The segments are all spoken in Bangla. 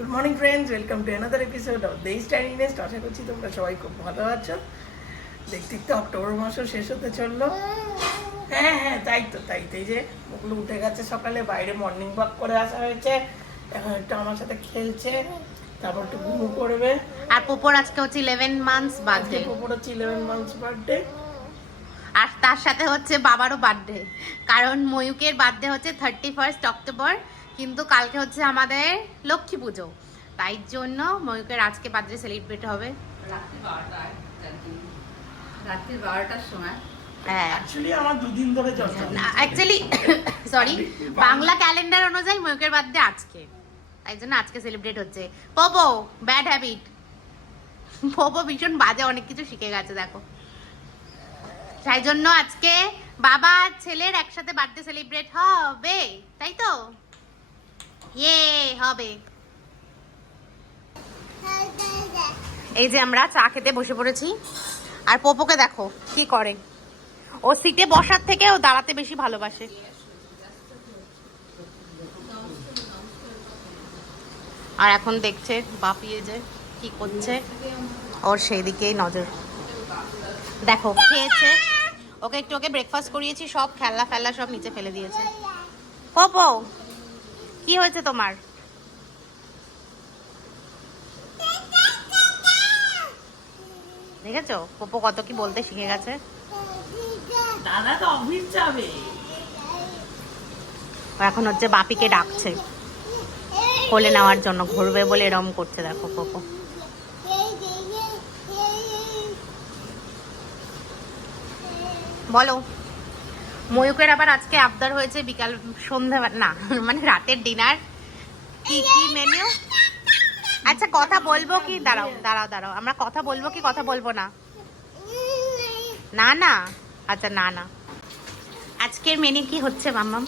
Good morning friends, welcome to another episode of the Styling Nest. আশা করছি তোমরা সবাই খুব ভালো আছো। দেখতে দেখতে অক্টোবর মাসও শেষ হতে চললো। হ্যাঁ, তাই তো এই যে ওগুলো উঠে গেছে, সকালে বাইরে মর্নিং ওয়াক করে আসা হয়েছে, এখন একটু আমার সাথে খেলছে, তারপর একটু ঘুমু করবে। আর পোপোর আজকে হচ্ছে 11 মান্থস বার্থডে। পোপোর হচ্ছে 11 মান্থস বার্থডে। আর তার সাথে হচ্ছে বাবারও বার্থডে, কারণ ময়ূকের বার্থডে হচ্ছে 31 অক্টোবর, কিন্তু কালকে হচ্ছে আমাদের লক্ষ্মী পুজো, তাই জন্য ময়ূকের আজকে বার্থডে সেলিব্রেট হবে রাত্রি 12টার সময়। হ্যাঁ, অ্যাকচুয়ালি আমার দুদিন ধরে জ্বর। অ্যাকচুয়ালি সরি, বাংলা ক্যালেন্ডার অনুযায়ী ময়ূকের বার্থডে আজকে, তাই জন্য আজকে সেলিব্রেট হচ্ছে। পোপো ব্যাড হ্যাবিট, পোপো ভীষণ বাজে অনেক কিছু শিখে গেছে দেখো, তাই জন্য আজকে বাবা আর ছেলের একসাথে বার্থডে সেলিব্রেট হবে, তাই তো? ইয়ে হবে। এই যে আমরা চা খেতে বসে পড়েছি, আর পোপোকে দেখো কি করে, ও সিটে বসার থেকে ও দাঁড়াতে বেশি ভালোবাসে। আর এখন দেখছে বাপিয়ে যে কি করছে, ওর সেই দিকেই নজর। দেখো খেয়েছে, ওকে একটু ব্রেকফাস্ট করিয়েছি, সব খেলনা ফেলনা সব নিচে ফেলে দিয়েছে। পোপো কি হয়েছে তোমার? দেখেছো পোপো কত কি বলতে শিখে গেছে। দাদা তো অফিস যাবে। এখন হচ্ছে বাপিকে ডাকছে কোলে নেওয়ার জন্য, ঘুরবে বলে এরম করছে দেখো পোপো। বলো, ময়ূকের আবার আজকে আবদার হয়েছে বিকাল সন্ধ্যা না মানে রাতের ডিনার কি কি মেনু। আচ্ছা কথা বলবো কি? দাঁড়াও আমরা কথা বলবো কি কথা বলবো না? না আচ্ছা না আজকের মেনু কি হচ্ছে মাম্মাম?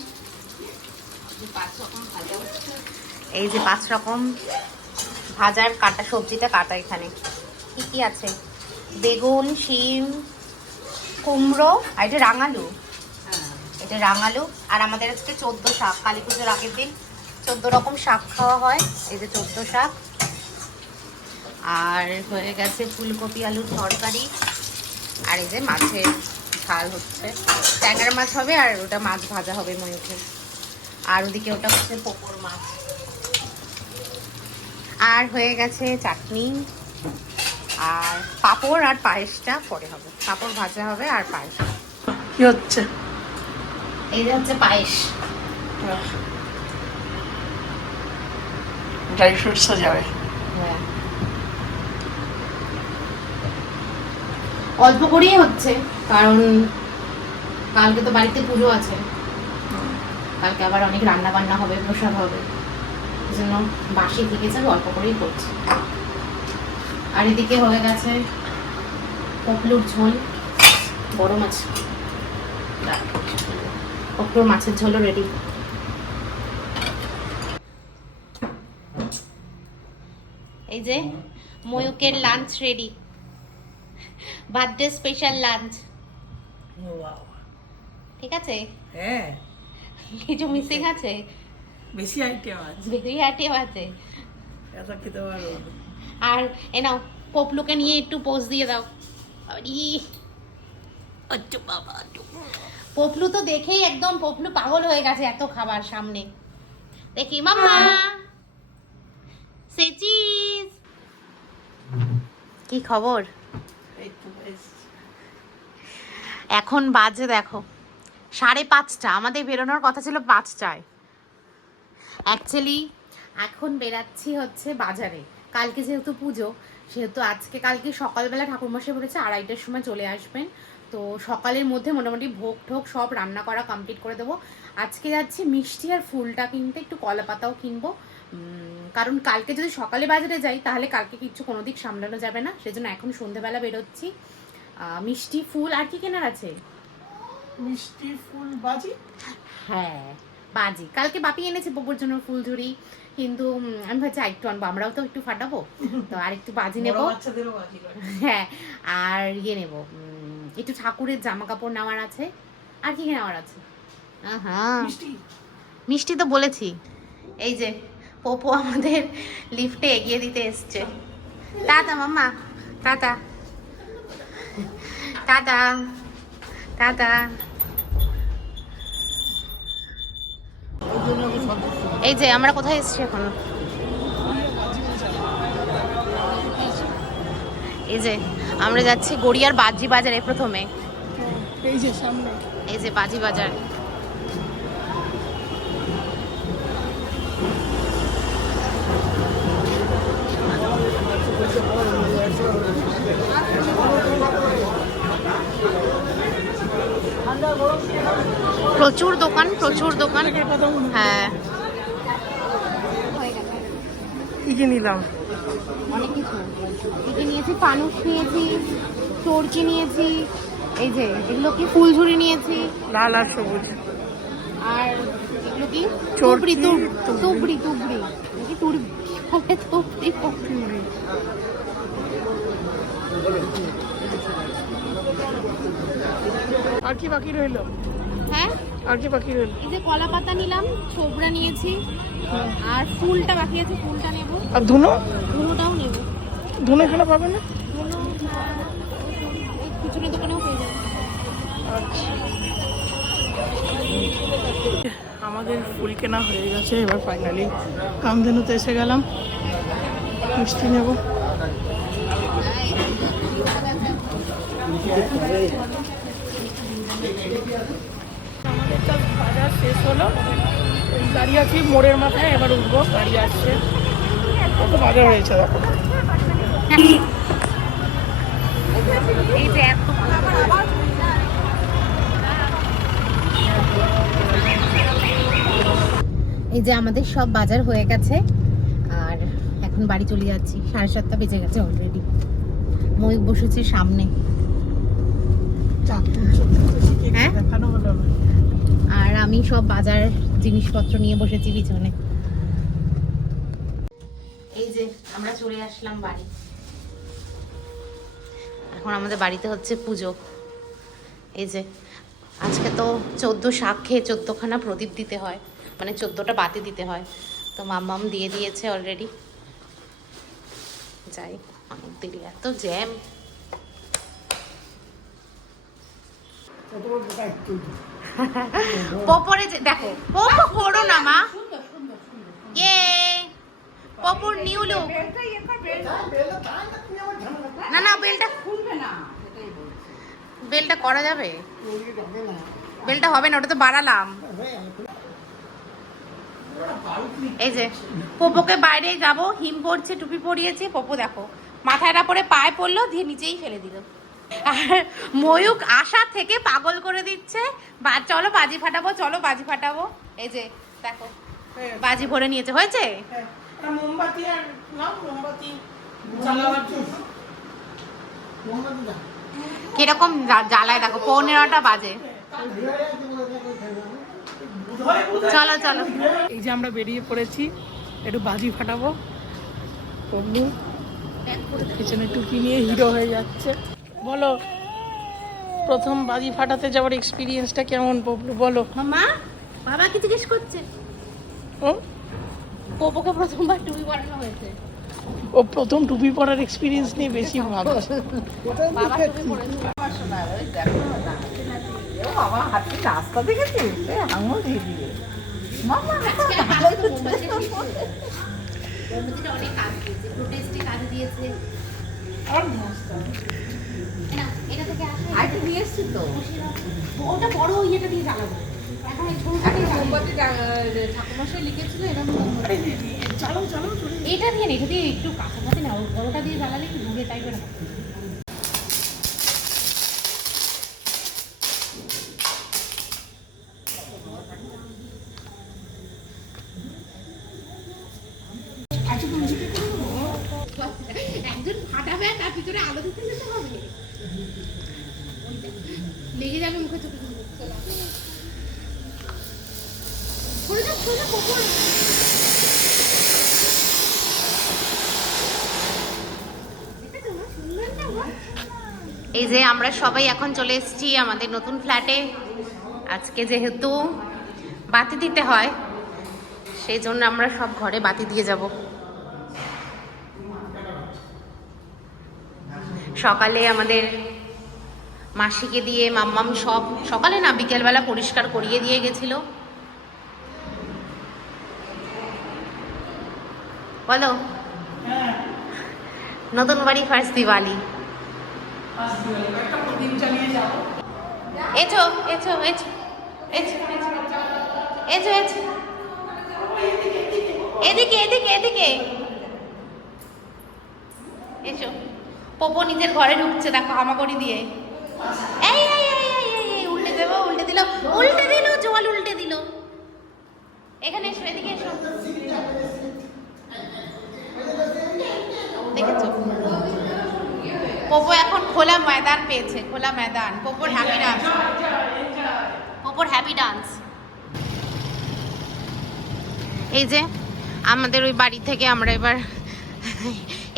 এই যে 5 রকম ভাজার কাটা, সবজিটা কাটা। এখানে কি কি আছে? বেগুন, শিম, কুমড়ো, আর এটা রাঙালু, এটা রাঙালু। আর আমাদের আজকে 14 শাক, কালী পুজোর আগের দিন 14 রকম শাক খাওয়া হয়। এই যে 14 শাক। আর হয়ে গেছে ফুলকপি আলুর তরকারি। আর এই যে মাছের ঝাল হচ্ছে, ট্যাংরা মাছ হবে, আর ওটা মাছ ভাজা হবে ময়ূখে। আর ওদিকে ওটা হচ্ছে পোপোর মাছ। আর হয়ে গেছে চাটনি, আর পাঁপড়, আর পায়েসটা পরে হবে। পাঁপড় ভাজা হবে আর পায়েস। কি হচ্ছে? এই যে হচ্ছে পায়েস। ড্রাই ফ্রুটসও যাবে। হ্যাঁ, অল্প করেই হচ্ছে, কারণ কালকে তো বাড়িতে পুজো আছে, কালকে আবার অনেক রান্না বান্না হবে, প্রসাদ হবে, এই জন্য বাসি থেকে যাবে, অল্প করেই করছি। আর এদিকে হয়ে গেছে পপলুর ঝোল, বড় মাছ, পপলুর মাছের ঝোলও রেডি। এই যে ময়ূকের lunch ready, birthday special lunch. ঠিক আছে? হ্যাঁ, কিছু মিসিং আছে? বেশি আইটেম আছে, বেশি আইটেম আছে। এত খেতে পারবো না। আর এ নাও, পপলুকে নিয়ে একটু পোজ দিয়ে দাও। আচ্ছা বাবা, পপলু তো দেখেই একদম, পপলু পাগল হয়ে গেছে এত খাবার সামনে। দেখি মাম্মা সে চিজ। কি খবর? এখন বাজে দেখো 5:30। আমাদের বেরোনোর কথা ছিল 5টায়। অ্যাকচুয়ালি এখন বেরাচ্ছি হচ্ছে বাজারে, কালকে যেহেতু পুজো, সেহেতু কালকে সকালবেলা ঠাকুরমশাই বলেছে 2:30টার সময় চলে আসবেন, তো সকালের মধ্যে মোটামুটি ভোগ ঠোক সব রান্না করা কমপ্লিট করে দেবো। আজকে যাচ্ছি মিষ্টি আর ফুলটা কিনতে, একটু কলা পাতাও কিনবো, কারণ কালকে যদি সকালে বাজারে যাই তাহলে কালকে কিচ্ছু কোনো দিক সামলানো যাবে না, সেজন্য এখন সন্ধ্যেবেলা বেরোচ্ছি। মিষ্টি, ফুল, আর কি কেনার আছে? মিষ্টি, ফুল, বাজি। হ্যাঁ বাজি, কালকে বাপি এনেছে পোপোর জন্য ফুলঝুরি, কিন্তু আমি ভাবছি একটু আনবো, আমরাও তো একটু ফাটাবো, তো আর একটু বাজি নেবো। হ্যাঁ, আর ইয়ে নেবো, একটু ঠাকুরের জামা কাপড় নেওয়ার আছে। আর কি নেওয়ার আছে? হ্যাঁ, মিষ্টি তো বলেছি। এই যে পোপো আমাদের লিফটে এগিয়ে দিতে এসছে। টাটা মাম্মা, টাটা টাটা টাটা। এই যে আমরা কোথায় এসেছি এখন? এই যে আমরা যাচ্ছি গড়িয়ার বাজি বাজারে প্রথমে। এই যে সামনে, এই যে বাজি বাজার। প্রচুর দোকান, প্রচুর দোকান। হ্যাঁ, কি কি নিলাম? অনেক কিছু কি নিয়েছি, ফানুস নিয়েছি, চরকি নিয়েছি, এই যে এগুলো কি ফুলঝুরি নিয়েছি, লাল আর সবুজ। আর এগুলো কি চরকি, তুবড়ি তুবড়ি তুবড়ি কি তুবড়ি হবে, তুবড়ি তুবড়ি। আর কি বাকি রইলো? হ্যাঁ, আর কি বাকি রইলো? এই যে কলা পাতা নিলাম, ছোবড়া নিয়েছি, আর ফুলটা বাকি আছে, ফুলটা নেব। আর ধুনো? ধুনোটাও নেব। ধুনো এখানে পাবে না? ধুনো এই খুচরো দোকানেও পেয়ে যাবে। আমাদের ফুল কেনা হয়ে গেছে, এবার ফাইনালি কামধেনুতে এসে গেলাম, মিষ্টি নেব। আমাদের তো বাজার শেষ হলো, গাড়ি আছি মোড়ের মাথায়, এবার উঠবো, গাড়ি আসছে। কত বাজার হয়েছে দেখো। এই যে এত এই যে আমাদের সব বাজার হয়ে গেছে, আর এখন বাড়ি চলে যাচ্ছি। 7:30 বেজে গেছে অলরেডি। ময়ূক বসেছে সামনে। হ্যাঁ, দেখানো হলো না। আর আমি সব বাজার জিনিসপত্র নিয়ে বসেছি পিছনে। এই যে আমরা চলে আসলাম বাড়ি। এখন আমাদের বাড়িতে হচ্ছে পুজো। এই যে আজকে তো 14 শাক খেয়ে 14খানা প্রদীপ দিতে হয়, মানে 14টা বাতি দিতে হয়। তো মাম্মাম দিয়ে দিয়েছে অলরেডি। যাই অনেক দেরি, এত জ্যাম। পপরে যে দেখো, পপো করো না মা। ইয়ে পপুর নিউ লুক। না না, বেলটা খুলবে না, বেলটা করা যাবে? বেলটা হবে না, ওটা তো বাড়ালাম। এই যে পপুকে বাইরে যাব, হিম পড়ছে, টুপি পরিয়েছি। পপু দেখো মাথায় না পরে পায়ে পড়লো, দিয়ে নিচেই ফেলে দিল। আর ময়ূক আশা থেকে পাগল করে দিচ্ছে, চলো বাজি ফাটাবো, চলো বাজি ফাটাবো। এই যে দেখো বাজি ভরে নিয়েছে। হয়েছে? মোমবাতি আর না, মোমবাতি জ্বালাবার জন্য। কিরকম জ্বালায় দেখো, 15টা বাজে। চলো চলো। এই যে আমরা বেরিয়ে পড়েছি, একটু বাজি ফাটাবো। পবলু পিছনে টুপি নিয়ে হিরো হয়ে যাচ্ছে। বলো, প্রথম বাজি ফাটাতে যাওয়ার এক্সপিরিয়েন্সটা কেমন পবলু, বলো। মামা, বাবা কি জিজ্ঞেস করছে? ও পোপোকে প্রথমবার টুপি পরানো হয়েছে। ও প্রথম টুপি পরার এক্সপিরিয়েন্স নিয়ে বেশি ভাবছে। বাবা টুপি পরেছে। ওই দেখো না, আমার হাতে রাস্তা দেখেছিস, আঙুল দিয়ে দিয়ে মামা। আজকে ভালোই তো মোমবাতি শিখছে। মোমবাতিটা অনেক কাজ দিয়েছে, প্রোটেস্টে কাজ দিয়েছে। আর মস্ত। না, এটা থেকে আসে। আইটা নিয়ে এসছি তো, ওটা বড় ইয়েটা দিয়ে জ্বালাবো। এখন এই ছোটটাকে মোমবাতি ঠাকুরমশাই লিখেছিল এরকম মোমবাতি। চালাও চালাও। এটা দিয়ে না, এটা দিয়ে একটু কাছাকাছি না, বড়টা দিয়ে জ্বালালে একটু দূরে টাইপের হবে। একজন ফাটাবে, তার ভিতরে আলো দিতে যেতে হবে, লেগে যাবে মুখে চোখে। এই যে আমরা সবাই এখন চলে এসেছি আমাদের নতুন ফ্ল্যাটে। আজকে যেহেতু বাতি দিতে হয়, সেই জন্য আমরা সব ঘরে বাতি দিয়ে যাব। সকালে আমাদের মাসিকে দিয়ে মাম্মাম সব সকালে না বিকেলবেলা পরিষ্কার করিয়ে দিয়ে গেছিল। বলো নতুন বাড়ি ফার্স্ট দিওয়ালি। এছো এছো এছো এছো এছো এছো এদিকে এদিকে এদিকে এসো। পোপো নিজের ঘরে ঢুকছে, দেখো হামাগুড়ি দিয়ে। এই এই এই এই এই এই উল্টে দেবো, উল্টে দিল, উল্টে দিল, জল উল্টে দিল। এখানে এসো, এদিকে এসো। দেখেছো পোপো এখন খোলা ময়দান পেয়েছে, খোলা ময়দান। পোপোর হ্যাপি ডান্স, পোপোর হ্যাপি ডান্স। এই যে আমাদের ওই বাড়ি থেকে আমরা এবার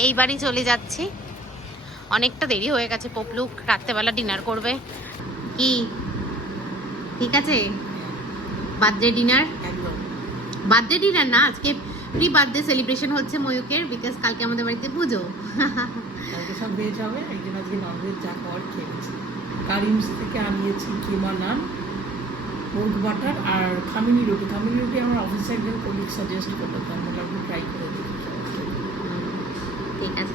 এই বাড়ি চলে যাচ্ছি। অনেকটা দেরি হয়ে গেছে, পপলুক রাত্রেবেলা ডিনার করবে। কি ঠিক আছে? বার্থডে ডিনার, বার্থডে ডিনার না, আজকে প্রি বার্থডে সেলিব্রেশন হচ্ছে ময়ূকের, বিকজ কালকে আমাদের বাড়িতে পুজো। কালকে সব ভেজ হবে, একদিন আজকে ননভেজ যা খাওয়ার খেয়েছি। কারিমস থেকে আনিয়েছি কিমা নান, মুরগ বাটার আর খামিনি রুটি। খামিনি রুটি আমার অফিসে একজন কলিগ সাজেস্ট করলো, তার মধ্যে আমি ট্রাই করে দেখি। ঠিক আছে,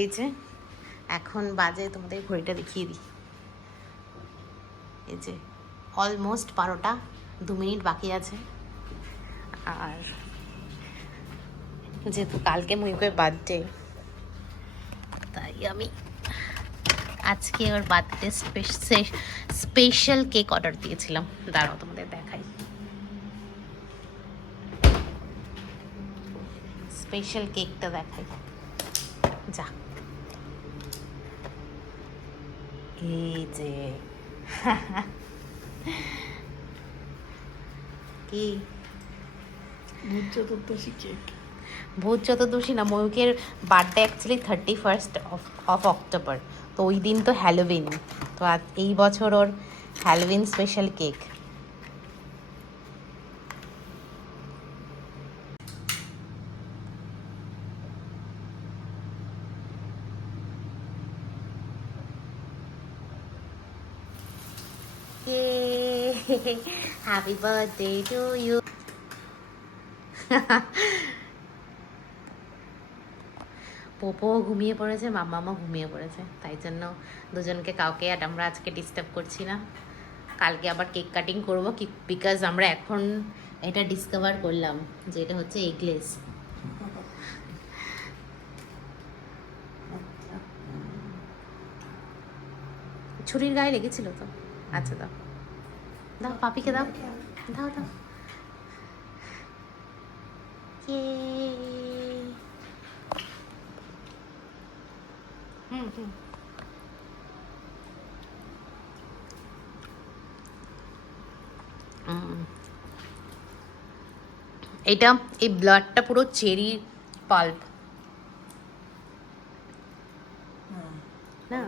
এই যে এখন বাজে, তোমাদের ঘড়িটা দেখিয়ে দিই। এই যে অলমোস্ট 12টা, 2 মিনিট বাকি আছে। আর যেহেতু কালকে ময়ূকের বার্থডে, তাই আমি আজকে ওর বার্থডে স্পেশাল কেক অর্ডার দিয়েছিলাম। দাঁড়াও তোমাদের দেখাই, স্পেশাল কেকটা দেখাই। যা, এই যে কি ভূত চতুর্দশী কেক। ভূত চতুর্দশী না, ময়ূকের birthday actually 31st of October, তো ওই দিন তো হ্যালোউইন। তো আজ এই বছর ওর Halloween special cake. Happy birthday to you. Popo ঘুমিয়ে পড়েছে, মাম্মামা ঘুমিয়ে পড়েছে, তাই জন্য দুজনকে কাউকে আর আমরা আজকে ডিস্টার্ব করছি না। কালকে আবার কেক কাটিং করবো, কি বিকজ আমরা এখন এটা ডিসকভার করলাম যে এটা হচ্ছে এগলেস। ছুরির গায়ে লেগেছিল তো। আচ্ছা দাও দাও, পাপিকে দাও, দাও দাও। এটা এই ব্লাডটা পুরো চেরি পাল্প না।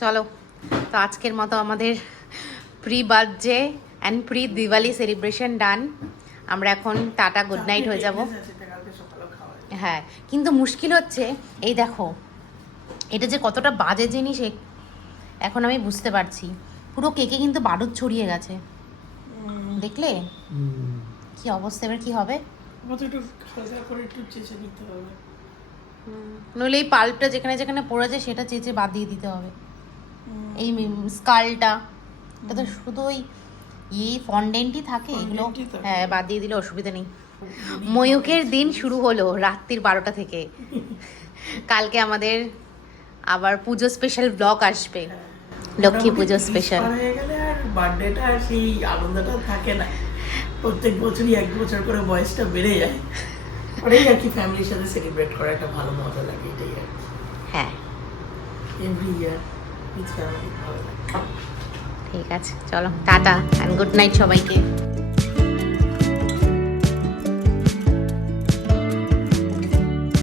চলো, তো আজকের মতো আমাদের pre birthday and pre Diwali celebration done. আমরা এখন টাটা, গুড নাইট হয়ে যাব। হ্যাঁ, কিন্তু মুশকিল হচ্ছে এই দেখো, এটা যে কতটা বাজে জিনিস এখন আমি বুঝতে পারছি। পুরো কেকে কিন্তু বারুদ ছড়িয়ে গেছে, দেখলে কি অবস্থা। এবার কি হবে? নইলে এই পাল্পটা যেখানে যেখানে পড়েছে সেটা চেঁচে বাদ দিয়ে দিতে হবে। এই স্কালটা, এটা তো শুধু ওই ফন্ডেন্টই থাকে, এগুলো হ্যাঁ বাদ দিয়ে দিলে অসুবিধা নেই। ময়ূকের দিন শুরু হলো রাত্রির 12টা থেকে। কালকে আমাদের আবার পুজো স্পেশাল ব্লগ আসবে, লক্ষ্মী পুজো স্পেশাল। হয়ে গেলে আর বার্থডেটা সেই আনন্দটা থাকে না, প্রত্যেক বছরই 1 বছর করে বয়সটা বেড়ে যায়। ওটাই আর কি, ফ্যামিলির সাথে সেলিব্রেট করা একটা ভালো মজা লাগে, এটাই আর কি। হ্যাঁ, এভরি ইয়ার উইথ ফ্যামিলি ভালো লাগে। ঠিক আছে, চলো টাটা অ্যান্ড গুড নাইট সবাইকে।